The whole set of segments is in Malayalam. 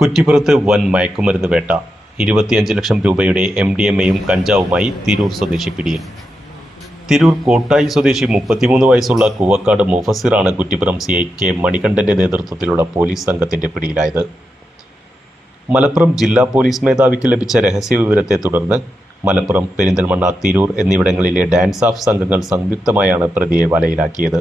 കുറ്റിപ്പുറത്ത് വൻ മയക്കുമരുന്ന് വേട്ട. 25 ലക്ഷം രൂപയുടെ MDMA-യും കഞ്ചാവുമായി തിരൂർ സ്വദേശി പിടിയിൽ. തിരൂർ കോട്ടായി സ്വദേശി 33 വയസ്സുള്ള കൂവക്കാട് മുഫസ്സിറാണ് കുറ്റിപ്പുറം CI K മണികണ്ഠന്റെ നേതൃത്വത്തിലുള്ള പോലീസ് സംഘത്തിന്റെ പിടിയിലായത്. മലപ്പുറം ജില്ലാ പോലീസ് മേധാവിക്ക് ലഭിച്ച രഹസ്യവിവരത്തെ തുടർന്ന് മലപ്പുറം, പെരിന്തൽമണ്ണ, തിരൂർ എന്നിവിടങ്ങളിലെ ഡാൻസ് ഓഫ് സംഘങ്ങൾ സംയുക്തമായാണ് പ്രതിയെ വലയിലാക്കിയത്.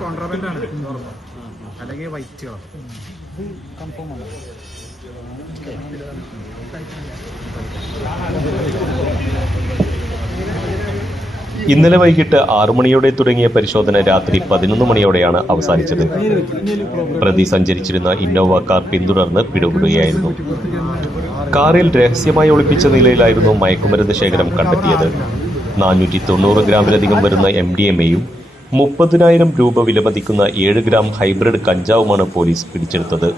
കോൺട്രാബൻഡാണ് അല്ലെങ്കിൽ വൈറ്റ് കളർ കൺഫേം ആണ്. ഇന്നലെ വൈകിട്ട് 6 മണിയോടെ തുടങ്ങിയ പരിശോധന രാത്രി 11 മണിയോടെയാണ് അവസാനിച്ചത്. പ്രതി സഞ്ചരിച്ചിരുന്ന ഇന്നോവ കാർ പിന്തുടർന്ന് പിടികൂടുകയായിരുന്നു. കാറിൽ രഹസ്യമായി ഒളിപ്പിച്ച നിലയിലായിരുന്നു മയക്കുമരുന്ന് ശേഖരം കണ്ടെത്തിയത്. 490 ഗ്രാമിലധികം വരുന്ന MDMA-യും 30,000 രൂപ വിലമതിക്കുന്ന 7 ഗ്രാം ഹൈബ്രിഡ് കഞ്ചാവുമാണ് പോലീസ് പിടിച്ചെടുത്തത്.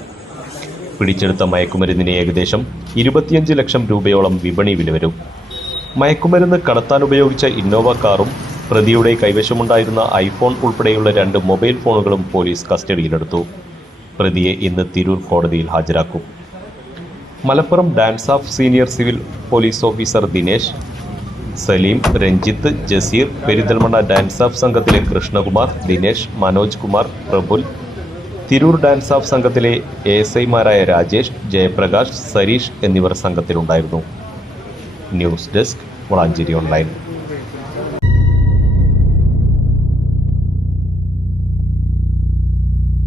പിടിച്ചെടുത്ത മയക്കുമരുന്നിന് ഏകദേശം 25 ലക്ഷം രൂപയോളം വിപണി വില വരും. മയക്കുമരുന്ന് കടത്താൻ ഉപയോഗിച്ച ഇന്നോവ കാറും പ്രതിയുടെ കൈവശമുണ്ടായിരുന്ന iPhone ഉൾപ്പെടെയുള്ള 2 മൊബൈൽ ഫോണുകളും പോലീസ് കസ്റ്റഡിയിലെടുത്തു. പ്രതിയെ ഇന്ന് തിരൂർ കോടതിയിൽ ഹാജരാക്കും. Malappuram DANSAF senior civil police officer Dinesh, Salim, Ranjith, Jaseer, Perinthalmanna DANSAF സംഘത്തിലെ കൃഷ്ണകുമാർ, ദിനേശ്, മനോജ് കുമാർ, പ്രഫുൽ, തിരൂർ ഡാൻസ് ഓഫ് സംഘത്തിലെ ASI-മാരായ രാജേഷ്, ജയപ്രകാശ്, സരീഷ് എന്നിവർ സംഘത്തിലുണ്ടായിരുന്നു. News desk Valanchery online.